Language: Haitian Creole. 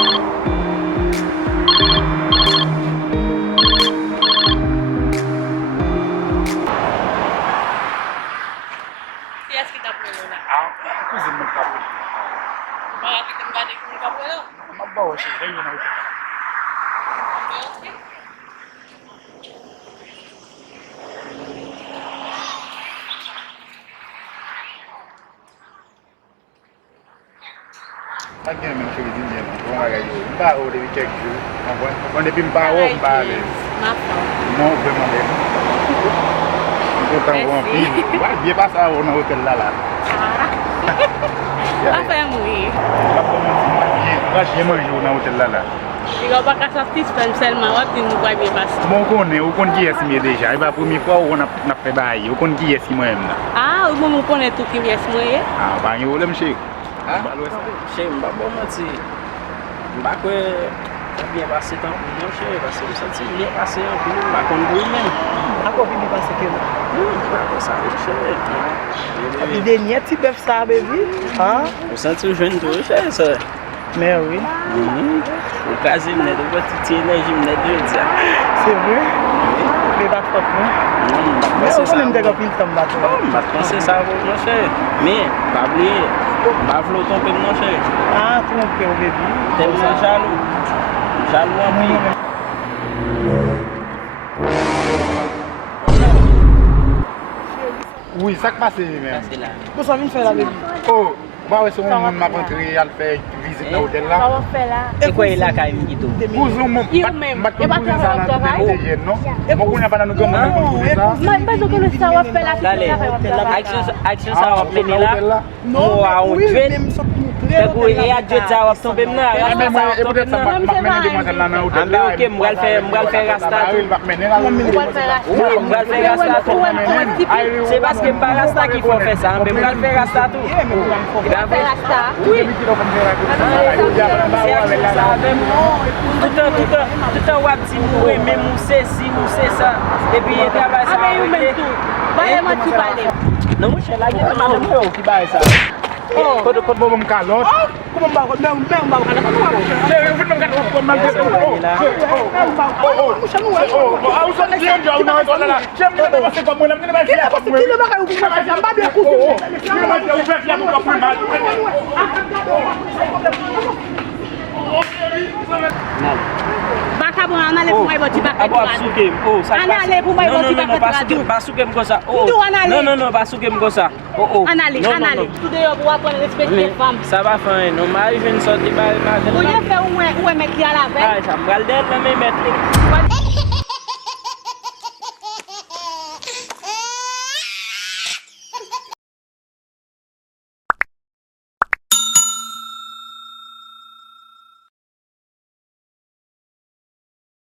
Yes, kita perlu nak. Aku zaman kamu. Bawa kita balik ke kamu tu. Mabawa siya, rin yun ako. Okay. Lagi naman siya din yan. Kung nga kayo, bao din check you. Kung di pimpawo, bale. Maaf. No, vraiment. Então, vamos aqui. Dia passar no hotel lá. Apa yang mui? Vai dia manjo no hotel lá. Ikaw pa ka-satisfied seulement wat din mo ba bibas? Mon connaît, o kon dia si me déjà. Il va pour mi fois on a fait bail. O kon dia si moi même. Ah, o mo connaît tout qui yes mo ye? Ah, ba yo lem shi. Che, mba bon mati. Mba kwe bien passé tant non che parce que ça c'est bien passé en plus mba kon boui même. Ako vini pase ke nan. Mba kon ça che. Api denye ti bef sa baby. Hein? Ou senti jeune tout che ça. Mais oui. Ou kazi mne de petite énergie mne de dire. C'est vrai. Mais pas trop non. Mais on aime de pile tam bateau. Mba penser ça non che. Mais pas oublier. Mba vlo tomber non che. Ah, trompé au baby. T'es jaloux. Jaloux en plus. Oui, ça qui passe même. C'est là. Vous savez faire la baby. Oh, bah ouais, c'est on m'a rentré à faire visite dans l'hôtel là. C'est quoi il a quand même quitté? Pour zo mon mat ko pour ça na de non. Mo ko na pa na no gomo pour ça. Mas o que não estava pela Dale, action ça va mener là. Non, à on Même ça pour Tako e a djet sa wap tombe mna. Mais moi peut-être ça m'a mené demoiselle là dans l'hôtel là. Ok, m'gal faire rasta tout. Va mener là. Oui, m'gal faire rasta tout. C'est parce que pas rasta qu'il faut faire ça, mais m'gal faire rasta tout. Oui. Tout un wap si moué, mais moussé si, moussé ça. Et puis il travaille ça. Non, je suis là, il y a madame qui baille ça. Oh, quando vamos um calor. Como um bagulho, não, cara, como Eu vou não quero com mal. Oh, só de onde eu não tô lá. Chama de você como não vai fiar. Você que leva o que vai chamar de curso. Não vai fiar com o mal. Baka bon anale pou may boti baka Abo asukem. Oh, ça. Anale pou may boti baka Non, pas sukem comme ça. Oh. Non, pas sukem comme ça. Oh. Anale. Tout de yo pou apprendre respecter femme. Ça va faire non, mais je ne sorti pas. Ou ye fait ou est mettre à la veille. Ah, ça me garde là mais mettre.